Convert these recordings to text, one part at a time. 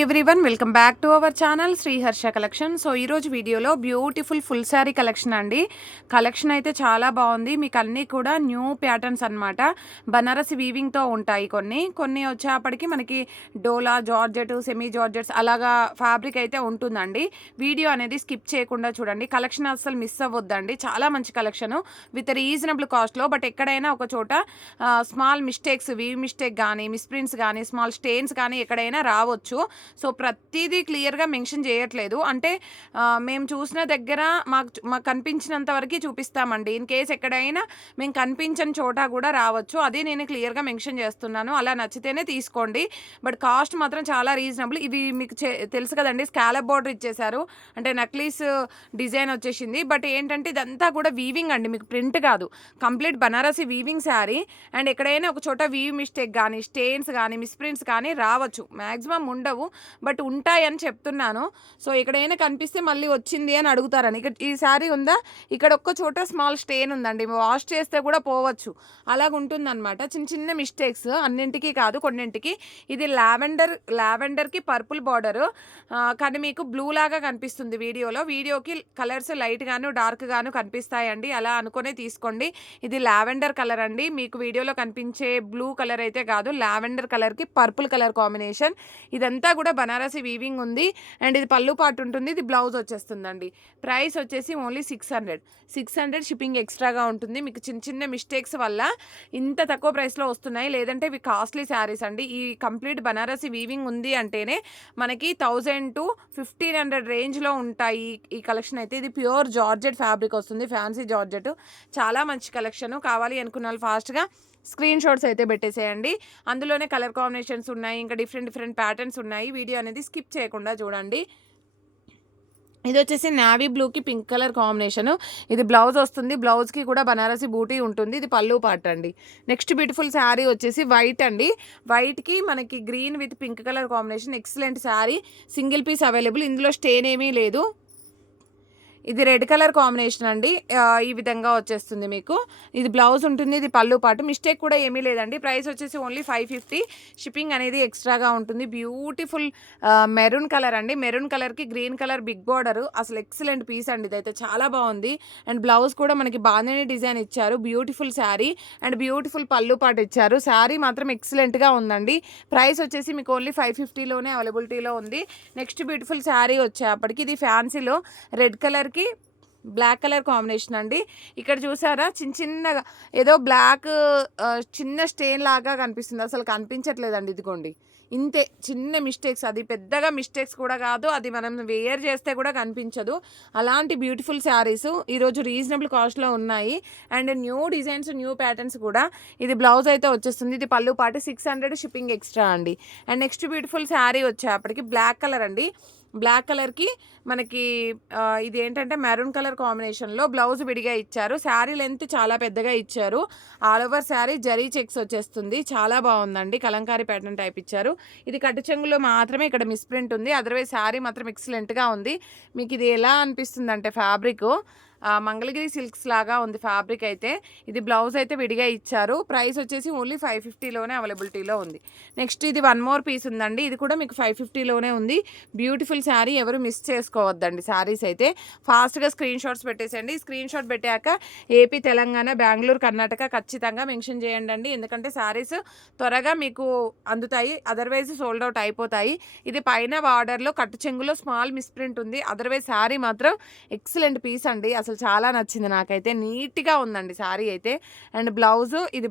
Everyone welcome back to our channel Sriharsha collection. So ఈరోజు వీడియోలో beautiful full sari collection అండి. Collection అయితే చాలా బాగుంది. మీకు అన్నీ కూడా న్యూ ప్యాటర్న్స్ అనమాట. బనారసి వీవింగ్తో ఉంటాయి. కొన్ని వచ్చేప్పటికి మనకి డోలా జార్జెట్ సెమీ జార్జెట్స్ అలాగా ఫ్యాబ్రిక్ అయితే ఉంటుందండి. వీడియో అనేది స్కిప్ చేయకుండా చూడండి. కలెక్షన్ అసలు మిస్ అవ్వద్దండి. చాలా మంచి కలెక్షన్ విత్ రీజనబుల్ కాస్ట్లో. బట్ ఎక్కడైనా ఒక చోట స్మాల్ మిస్టేక్స్ వీవ్ మిస్టేక్ కానీ మిస్ప్రింట్స్ కానీ స్మాల్ స్టెయిన్స్ కానీ ఎక్కడైనా రావచ్చు. సో ప్రతిదీ క్లియర్గా మెన్షన్ చేయట్లేదు. అంటే మేము చూసిన దగ్గర మాకు కనిపించినంత వరకు చూపిస్తామండి. ఇన్ కేస్ ఎక్కడైనా మేము కనిపించని చోట కూడా రావచ్చు. అది నేను క్లియర్గా మెన్షన్ చేస్తున్నాను. అలా నచ్చితేనే తీసుకోండి. బట్ కాస్ట్ మాత్రం చాలా రీజనబుల్. ఇవి మీకు తెలుసు కదండి, స్కాలప్ బార్డర్ ఇచ్చేసారు. అంటే నక్లీస్ డిజైన్ వచ్చేసింది. బట్ ఏంటంటే ఇదంతా కూడా వీవింగ్ అండి, మీకు ప్రింట్ కాదు. Complete Banarasi weaving sari. And ఎక్కడైనా ఒక చోట వీవ్ మిస్టేక్ కానీ స్టెయిన్స్ కానీ మిస్ప్రింట్స్ కానీ రావచ్చు. మ్యాక్సిమం ఉండవు, బట్ ఉంటాయని చెప్తున్నాను. సో ఎక్కడైనా కనిపిస్తే మళ్ళీ వచ్చింది అని అడుగుతారని. ఇక్కడ ఈ శారీ ఉందా, ఇక్కడ ఒక్క చోట స్మాల్ స్టెయిన్ ఉందండి, వాష్ చేస్తే కూడా పోవచ్చు. అలాగ ఉంటుందన్నమాట. చిన్న చిన్న మిస్టేక్స్, అన్నింటికి కాదు కొన్నింటికి. ఇది లావెండర్కి పర్పుల్ బార్డరు, కానీ మీకు బ్లూ లాగా కనిపిస్తుంది వీడియోకి కలర్స్ లైట్ గాను డార్క్ గాను కనిపిస్తాయండి. అలా అనుకునే తీసుకోండి. ఇది లావెండర్ కలర్ అండి. మీకు వీడియోలో కనిపించే బ్లూ కలర్ అయితే కాదు, లావెండర్ కలర్కి పర్పుల్ కలర్ కాంబినేషన్. ఇదంతా కూడా బనారసి వీవింగ్ ఉంది. అండ్ ఇది పళ్ళు పాటు ఉంటుంది. ఇది బ్లౌజ్ వచ్చేస్తుందండి. ప్రైస్ వచ్చేసి ఓన్లీ 600 షిప్పింగ్ ఎక్స్ట్రాగా ఉంటుంది. మీకు చిన్న చిన్న మిస్టేక్స్ వల్ల ఇంత తక్కువ ప్రైస్లో వస్తున్నాయి. లేదంటే ఇవి కాస్ట్లీ శారీస్ అండి. ఈ కంప్లీట్ బనారసి వీవింగ్ ఉంది అంటేనే మనకి 1000 to 1500 రేంజ్లో ఉంటాయి ఈ కలెక్షన్ అయితే. ఇది ప్యూర్ జార్జెట్ ఫ్యాబ్రిక్ వస్తుంది, ఫ్యాన్సీ జార్జెట్. చాలా మంచి కలెక్షన్. కావాలి అనుకున్న వాళ్ళు ఫాస్ట్గా స్క్రీన్ షాట్స్ అయితే పెట్టేసేయండి. అందులోనే కలర్ కాంబినేషన్స్ ఉన్నాయి, ఇంకా డిఫరెంట్ ప్యాటర్న్స్ ఉన్నాయి. వీడియో అనేది స్కిప్ చేయకుండా చూడండి. ఇది వచ్చేసి నావీ బ్లూకి పింక్ కలర్ కాంబినేషన్. ఇది బ్లౌజ్ వస్తుంది. బ్లౌజ్కి కూడా బనారసి బూటీ ఉంటుంది. ఇది పళ్ళు పార్ట్ అండి. నెక్స్ట్ బ్యూటిఫుల్ శారీ వచ్చేసి వైట్ అండి. వైట్కి మనకి green with pink colour combination. Excellent sari. Single piece available. ఇందులో స్టెయిన్ ఏమీ లేదు. ఇది రెడ్ కలర్ కాంబినేషన్ అండి. ఈ విధంగా వచ్చేస్తుంది మీకు. ఇది బ్లౌజ్ ఉంటుంది, ఇది పళ్ళు పాటు. మిస్టేక్ కూడా ఏమీ లేదండి. ప్రైస్ వచ్చేసి ఓన్లీ 550. షిప్పింగ్ అనేది ఎక్స్ట్రాగా ఉంటుంది. బ్యూటిఫుల్ మెరూన్ కలర్ అండి. మెరూన్ కలర్కి గ్రీన్ కలర్ బిగ్ బార్డర్. అసలు ఎక్సలెంట్ పీస్ అండి. ఇదైతే చాలా బాగుంది. అండ్ బ్లౌజ్ కూడా మనకి బాగానే డిజైన్ ఇచ్చారు. బ్యూటిఫుల్ శారీ అండ్ బ్యూటిఫుల్ పళ్ళు పాటు ఇచ్చారు. శారీ మాత్రం ఎక్సలెంట్గా ఉందండి. ప్రైస్ వచ్చేసి మీకు ఓన్లీ 550లోనే అవైలబిలిటీలో ఉంది. నెక్స్ట్ బ్యూటిఫుల్ శారీ వచ్చేప్పటికి ఇది ఫ్యాన్సీలో red colour black colour combination అండి. ఇక్కడ చూసారా, చిన్నగా ఏదో బ్లాక్ చిన్న స్టెయిన్ లాగా కనిపిస్తుంది. అసలు కనిపించట్లేదండి. ఇదిగోండి, ఇంతే చిన్న మిస్టేక్స్. అది పెద్దగా మిస్టేక్స్ కూడా కాదు, అది మనం వేర్ చేస్తే కూడా కనిపించదు. అలాంటి బ్యూటిఫుల్ శారీస్ ఈరోజు రీజనబుల్ కాస్ట్లో ఉన్నాయి. And new designs new patterns కూడా. ఇది బ్లౌజ్ అయితే వచ్చేస్తుంది. ఇది పళ్ళు పాటు 600 షిప్పింగ్ ఎక్స్ట్రా అండి. అండ్ నెక్స్ట్ బ్యూటిఫుల్ శారీ వచ్చేప్పటికి బ్లాక్ కలర్ అండి. బ్లాక్ కలర్కి మనకి ఇది ఏంటంటే మెరూన్ కలర్ కాంబినేషన్లో బ్లౌజ్ విడిగా ఇచ్చారు. శారీ లెంత్ చాలా పెద్దగా ఇచ్చారు. All over sari zari checks వచ్చేస్తుంది. చాలా బాగుందండి. కలంకారీ ప్యాటర్న్ టైప్ ఇచ్చారు. ఇది కట్టు చెంగులో మాత్రమే ఇక్కడ మిస్ప్రింట్ ఉంది. అదర్వైజ్ శారీ మాత్రం ఎక్సలెంట్గా ఉంది. మీకు ఇది ఎలా అనిపిస్తుంది అంటే ఫ్యాబ్రిక్ మంగళగిరి సిల్క్స్ లాగా ఉంది ఫ్యాబ్రిక్ అయితే. ఇది బ్లౌజ్ అయితే విడిగా ఇచ్చారు. ప్రైస్ వచ్చేసి ఓన్లీ 550లోనే అవైలబిలిటీలో ఉంది. నెక్స్ట్ ఇది వన్ మోర్ పీస్ ఉందండి. ఇది కూడా మీకు 550లోనే ఉంది. బ్యూటిఫుల్ శారీ, ఎవరు మిస్ చేసుకోవద్దండి. శారీస్ అయితే ఫాస్ట్గా స్క్రీన్ షాట్స్ పెట్టేసేయండి. స్క్రీన్ షాట్ పెట్టాక ఏపీ, తెలంగాణ, బెంగళూరు, కర్ణాటక ఖచ్చితంగా మెన్షన్ చేయండి అండి. ఎందుకంటే శారీస్ త్వరగా మీకు అందుతాయి, అదర్వైజ్ సోల్డ్ అవుట్ అయిపోతాయి. ఇది పైన బార్డర్లో కట్టు చెంగులో స్మాల్ మిస్ప్రింట్ ఉంది. అదర్వైజ్ శారీ మాత్రం ఎక్సలెంట్ పీస్ అండి. అసలు చాలా నచ్చింది నాకైతే. నీట్గా ఉందండి శారీ అయితే. అండ్ బ్లౌజ్ ఇది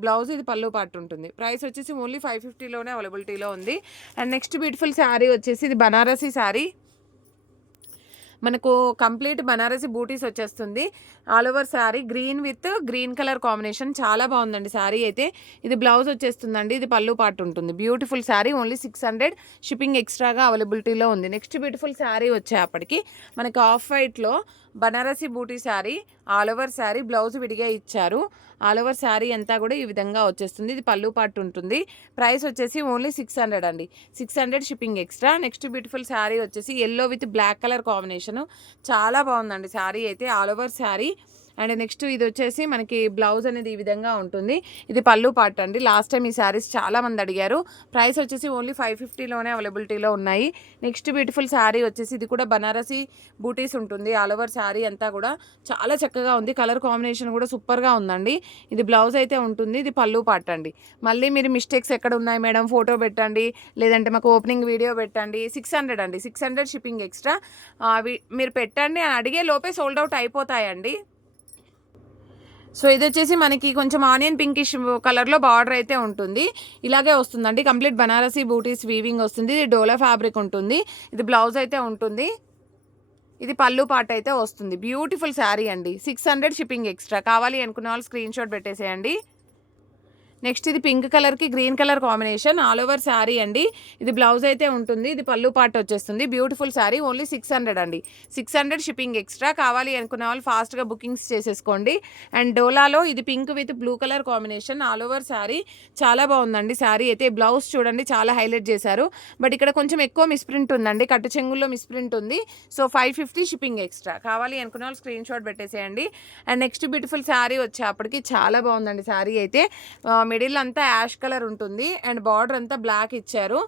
పళ్ళు పాటు ఉంటుంది. ప్రైస్ వచ్చేసి ఓన్లీ 550లోనే అవైలబిలిటీలో ఉంది. అండ్ నెక్స్ట్ బ్యూటిఫుల్ శారీ వచ్చేసి ఇది బనారసి శారీ. మనకు కంప్లీట్ బనారసి బూటీస్ వచ్చేస్తుంది. All over sari green with green colour combination. చాలా బాగుందండి శారీ అయితే. ఇది బ్లౌజ్ వచ్చేస్తుందండి. ఇది పళ్ళు పాటు ఉంటుంది. బ్యూటిఫుల్ శారీ. ఓన్లీ 600 షిప్పింగ్ ఎక్స్ట్రాగా అవైలబిలిటీలో ఉంది. నెక్స్ట్ బ్యూటిఫుల్ శారీ వచ్చేప్పటికి మనకి ఆఫ్ వైట్లో Banarasi buti sari. All over sari blouse విడిగా ఇచ్చారు. ఆల్ ఓవర్ శారీ అంతా కూడా ఈ విధంగా వచ్చేస్తుంది. ఇది పళ్ళు పాటు ఉంటుంది. ప్రైస్ వచ్చేసి ఓన్లీ 600 అండి. 600 shipping extra. Next beautiful sari వచ్చేసి yellow with black colour combination. చాలా బాగుందండి శారీ అయితే. All over sari and next ఇది వచ్చేసి మనకి బ్లౌజ్ అనేది ఈ విధంగా ఉంటుంది. ఇది పళ్ళు పార్ట్ అండి. లాస్ట్ టైం ఈ శారీస్ చాలా మంది అడిగారు. ప్రైస్ వచ్చేసి ఓన్లీ 550లోనే అవైలబిలిటీలో ఉన్నాయి. నెక్స్ట్ బ్యూటిఫుల్ శారీ వచ్చేసి ఇది కూడా బనారసి బూటీస్ ఉంటుంది. ఆల్ ఓవర్ శారీ అంతా కూడా చాలా చక్కగా ఉంది. కలర్ కాంబినేషన్ కూడా సూపర్గా ఉందండి. ఇది బ్లౌజ్ అయితే ఉంటుంది. ఇది పళ్ళు పార్ట్ అండి. మళ్ళీ మీరు మిస్టేక్స్ ఎక్కడ ఉన్నాయి మేడం, ఫోటో పెట్టండి, లేదంటే మాకు ఓపెనింగ్ వీడియో పెట్టండి. 600 అండి. 600 షిప్పింగ్ ఎక్స్ట్రా. మీరు పెట్టండి అని అడిగే లోపే సోల్డ్ అవుట్ అయిపోతాయండి. సో ఇది వచ్చేసి మనకి కొంచెం ఆనియన్ పింకిష్ కలర్లో బార్డర్ అయితే ఉంటుంది. ఇలాగే వస్తుందండి. కంప్లీట్ బనారసి బూటీస్ వీవింగ్ వస్తుంది. ఇది డోలా ఫ్యాబ్రిక్ ఉంటుంది. ఇది బ్లౌజ్ అయితే ఉంటుంది. ఇది పళ్ళు పార్ట్ అయితే వస్తుంది. బ్యూటిఫుల్ శారీ అండి. 600 షిప్పింగ్ ఎక్స్ట్రా. కావాలి అనుకున్న వాళ్ళు స్క్రీన్ షాట్ పెట్టేసేయండి. నెక్స్ట్ ఇది పింక్ కలర్కి green colour combination all over sari అండి. ఇది బ్లౌజ్ అయితే ఉంటుంది. ఇది పళ్ళు పార్ట్ వచ్చేస్తుంది. బ్యూటిఫుల్ శారీ. ఓన్లీ 600 అండి. 600 షిప్పింగ్ ఎక్స్ట్రా. కావాలి అనుకున్న వాళ్ళు ఫాస్ట్గా బుకింగ్స్ చేసేసుకోండి. అండ్ డోలాలో ఇది pink with blue colour combination all over sari. చాలా బాగుందండి శారీ అయితే. బ్లౌజ్ చూడండి చాలా హైలైట్ చేశారు. బట్ ఇక్కడ కొంచెం ఎక్కువ మిస్ప్రింట్ ఉందండి. కట్టు చెంగుల్లో మిస్ప్రింట్ ఉంది. So 550 shipping extra. కావాలి అనుకున్న వాళ్ళు స్క్రీన్ షాట్ పెట్టేసేయండి. అండ్ నెక్స్ట్ బ్యూటిఫుల్ శారీ వచ్చేప్పటికి చాలా బాగుందండి శారీ అయితే. మిడిల్ అంతా యాష్ కలర్ ఉంటుంది అండ్ బార్డర్ అంతా బ్లాక్ ఇచ్చారు.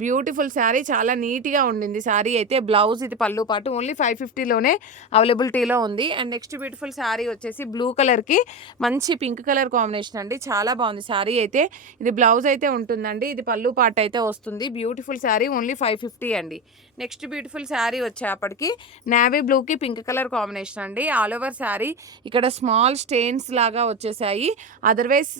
బ్యూటిఫుల్ శారీ. చాలా నీట్గా ఉండింది శారీ అయితే. బ్లౌజ్ ఇది పళ్ళు పాటు. ఓన్లీ 550లోనే అవైలబిలిటీలో ఉంది. అండ్ నెక్స్ట్ బ్యూటిఫుల్ శారీ వచ్చేసి బ్లూ కలర్కి మంచి పింక్ కలర్ కాంబినేషన్ అండి. చాలా బాగుంది శారీ అయితే. ఇది బ్లౌజ్ అయితే ఉంటుందండి. ఇది పళ్ళు పాటు అయితే వస్తుంది. బ్యూటిఫుల్ శారీ. ఓన్లీ 550 అండి. నెక్స్ట్ బ్యూటిఫుల్ శారీ వచ్చేప్పటికి నేవీ బ్లూకి పింక్ కలర్ కాంబినేషన్ అండి. ఆల్ ఓవర్ శారీ ఇక్కడ స్మాల్ స్టెయిన్స్ లాగా వచ్చేసాయి. అదర్వైజ్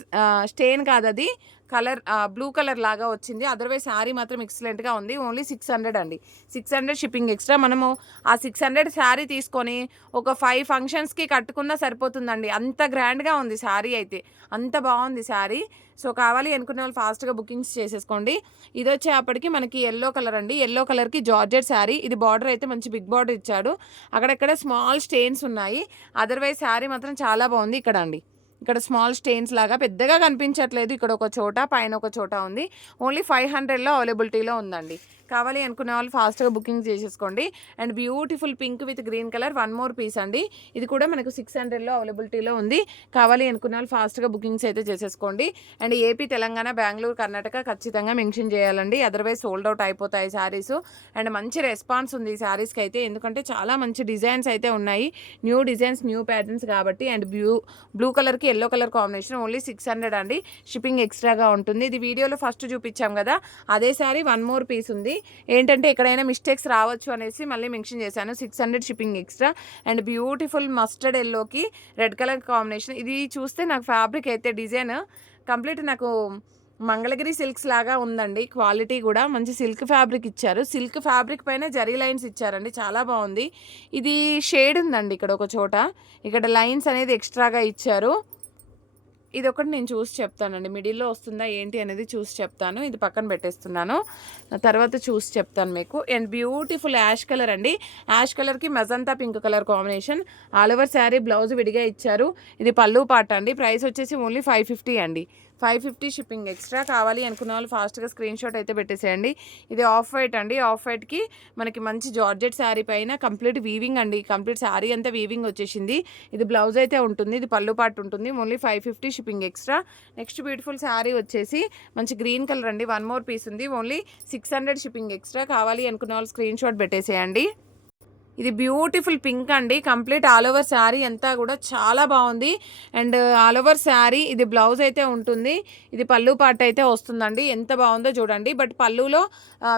స్టెయిన్ కాదు, అది కలర్ బ్లూ కలర్ లాగా వచ్చింది. అదర్వైజ్ శారీ మాత్రం ఎక్సలెంట్గా ఉంది. ఓన్లీ 600 అండి. 600 షిప్పింగ్ ఎక్స్ట్రా. మనము ఆ 600 శారీ తీసుకొని ఒక 5 ఫంక్షన్స్కి కట్టుకున్నా సరిపోతుందండి. అంత గ్రాండ్గా ఉంది శారీ అయితే. అంత బాగుంది శారీ. సో కావాలి అనుకునే వాళ్ళు ఫాస్ట్గా బుకింగ్స్ చేసేసుకోండి. ఇది వచ్చేప్పటికి మనకి ఎల్లో కలర్ అండి. ఎల్లో కలర్కి జార్జెట్ శారీ. ఇది బార్డర్ అయితే మంచి బిగ్ బార్డర్ ఇచ్చాడు. అక్కడక్కడ స్మాల్ స్టెయిన్స్ ఉన్నాయి. అదర్వైజ్ శారీ మాత్రం చాలా బాగుంది. ఇక్కడ అండి, ఇక్కడ స్మాల్ స్టెయిన్స్ లాగా పెద్దగా కనిపించట్లేదు. ఇక్కడ ఒక చోట, పైన ఒక చోట ఉంది. ఓన్లీ 500లో అవైలబిలిటీలో ఉందండి. కావాలి అనుకునే వాళ్ళు ఫాస్ట్గా బుకింగ్ చేసేసుకోండి. And beautiful pink with green colour one more piece అండి. ఇది కూడా మనకు 600లో అవైలబిలిటీలో ఉంది. కావాలి అనుకునే వాళ్ళు ఫాస్ట్గా బుకింగ్స్ అయితే చేసేసుకోండి. అండ్ ఏపీ, తెలంగాణ, బెంగళూరు, కర్ణాటక ఖచ్చితంగా మెన్షన్ చేయాలండి. అదర్వైజ్ సోల్డ్ అవుట్ అయిపోతాయి శారీస్. అండ్ మంచి రెస్పాన్స్ ఉంది ఈ శారీస్కి అయితే. ఎందుకంటే చాలా మంచి డిజైన్స్ అయితే ఉన్నాయి. న్యూ డిజైన్స్, న్యూ ప్యాటర్న్స్ కాబట్టి. అండ్ బ్లూ కలర్కి ఎల్లో కలర్ కాంబినేషన్. ఓన్లీ 600 అండి. షిప్పింగ్ ఎక్స్ట్రాగా ఉంటుంది. ఇది వీడియోలో ఫస్ట్ చూపించాం కదా, అదే శారీ వన్ మోర్ పీస్ ఉంది. ఏంటంటే ఎక్కడైనా మిస్టేక్స్ రావచ్చు అనేసి మళ్ళీ మెన్షన్ చేశాను. 600 shipping extra. And beautiful mustard ఎల్లోకి రెడ్ కలర్ కాంబినేషన్. ఇది చూస్తే నాకు ఫ్యాబ్రిక్ అయితే డిజైన్ కంప్లీట్ నాకు మంగళగిరి సిల్క్స్ లాగా ఉందండి. క్వాలిటీ కూడా మంచి సిల్క్ ఫ్యాబ్రిక్ ఇచ్చారు. సిల్క్ ఫ్యాబ్రిక్ పైన జరీ లైన్స్ ఇచ్చారండి. చాలా బాగుంది. ఇది షేడ్ ఉందండి ఇక్కడ ఒక చోట. ఇక్కడ లైన్స్ అనేది ఎక్స్ట్రాగా ఇచ్చారు. ఇది ఒకటి నేను చూసి చెప్తానండి. మిడిల్లో వస్తుందా ఏంటి అనేది చూసి చెప్తాను. ఇది పక్కన పెట్టేస్తున్నాను, తర్వాత చూసి చెప్తాను మీకు. అండ్ బ్యూటిఫుల్ యాష్ కలర్ అండి. యాష్ కలర్కి magenta pink colour combination. All over sari blouse విడిగా ఇచ్చారు. ఇది పళ్ళు పాట అండి. ప్రైస్ వచ్చేసి ఓన్లీ 550 అండి. 550 షిప్పింగ్ ఎక్స్ట్రా. కావాలి అనుకున్న వాళ్ళు ఫాస్ట్గా స్క్రీన్ షాట్ అయితే పెట్టేసేయండి. ఇది ఆఫ్ వైట్ అండి. ఆఫ్ వైట్కి మనకి మంచి జార్జెట్ శారీ పైన కంప్లీట్ వీవింగ్ అండి. కంప్లీట్ శారీ అంతా వీవింగ్ వచ్చేసింది. ఇది బ్లౌజ్ అయితే ఉంటుంది. ఇది పళ్ళు పాటు ఉంటుంది. Only 550 shipping extra. Next beautiful sari వచ్చేసి మంచి గ్రీన్ కలర్ అండి. వన్ మోర్ పీస్ ఉంది. Only 600 shipping extra. కావాలి అనుకున్న వాళ్ళు స్క్రీన్ షాట్ పెట్టేసేయండి. ఇది బ్యూటిఫుల్ పింక్ అండి. కంప్లీట్ ఆల్ ఓవర్ శారీ అంతా కూడా చాలా బాగుంది. అండ్ ఆల్ ఓవర్ శారీ ఇది బ్లౌజ్ అయితే ఉంటుంది. ఇది పళ్ళు పార్ట్ అయితే వస్తుందండి. ఎంత బాగుందో చూడండి. బట్ పళ్ళులో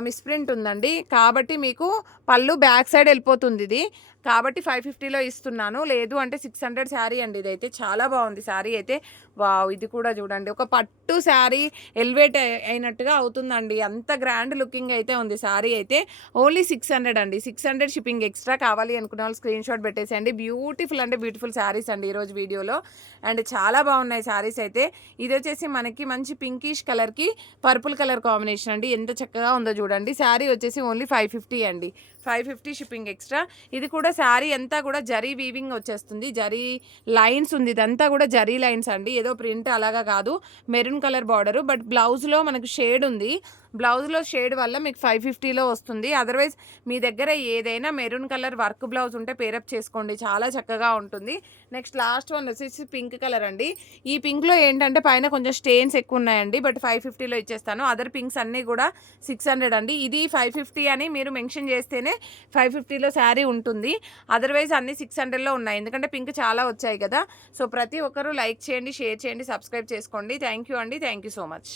మిస్ప్రింట్ ఉందండి కాబట్టి మీకు పళ్ళు బ్యాక్ సైడ్ వెళ్ళిపోతుంది. ఇది కాబట్టి 550లో ఇస్తున్నాను. లేదు అంటే 600 శారీ అండి. ఇదైతే చాలా బాగుంది శారీ అయితే. వావ్, ఇది కూడా చూడండి, ఒక పట్టు శారీ ఎలివేట్ అయినట్టుగా అవుతుందండి. అంత గ్రాండ్ లుకింగ్ అయితే ఉంది శారీ అయితే. ఓన్లీ 600 అండి. 600 షిప్పింగ్ ఎక్స్ట్రా. కావాలి అనుకున్న వాళ్ళు స్క్రీన్ షాట్ పెట్టేసేయండి. బ్యూటిఫుల్ అంటే బ్యూటిఫుల్ శారీస్ అండి ఈరోజు వీడియోలో. అండ్ చాలా బాగున్నాయి శారీస్ అయితే. ఇది వచ్చేసి మనకి మంచి పింకిష్ కలర్కి పర్పుల్ కలర్ కాంబినేషన్ అండి. ఎంత చక్కగా ఉందో చూడండి. శారీ వచ్చేసి ఓన్లీ 550 అండి. 550 షిప్పింగ్ ఎక్స్ట్రా. ఇది కూడా శారీ అంతా కూడా జరీ వీవింగ్ వచ్చేస్తుంది. జరీ లైన్స్ ఉంది. ఇదంతా కూడా జరీ లైన్స్ అండి. ఏదో ప్రింట్ అలాగా కాదు. Maroon colour border. బట్ బ్లౌజ్లో మనకు షేడ్ ఉంది. బ్లౌజ్లో షేడ్ వల్ల మీకు 550లో వస్తుంది. అదర్వైజ్ మీ దగ్గర ఏదైనా మెరూన్ కలర్ వర్క్ బ్లౌజ్ ఉంటే పేరప్ చేసుకోండి, చాలా చక్కగా ఉంటుంది. నెక్స్ట్ లాస్ట్ వన్ వచ్చేసి పింక్ కలర్ అండి. ఈ పింక్లో ఏంటంటే పైన కొంచెం స్టెయిన్స్ ఎక్కువ ఉన్నాయండి, బట్ 550లో ఇచ్చేస్తాను. అదర్ పింక్స్ అన్నీ కూడా 600 అండి. ఇది 550 అని మీరు మెన్షన్ చేస్తేనే 550లో శారీ ఉంటుంది. అదర్వైజ్ అన్ని 600లో ఉన్నాయి, ఎందుకంటే పింక్ చాలా వచ్చాయి కదా. సో ప్రతి ఒక్కరూ లైక్ చేయండి, షేర్ చేయండి, సబ్స్క్రైబ్ చేసుకోండి. థ్యాంక్ యూ అండి. Thank you so much.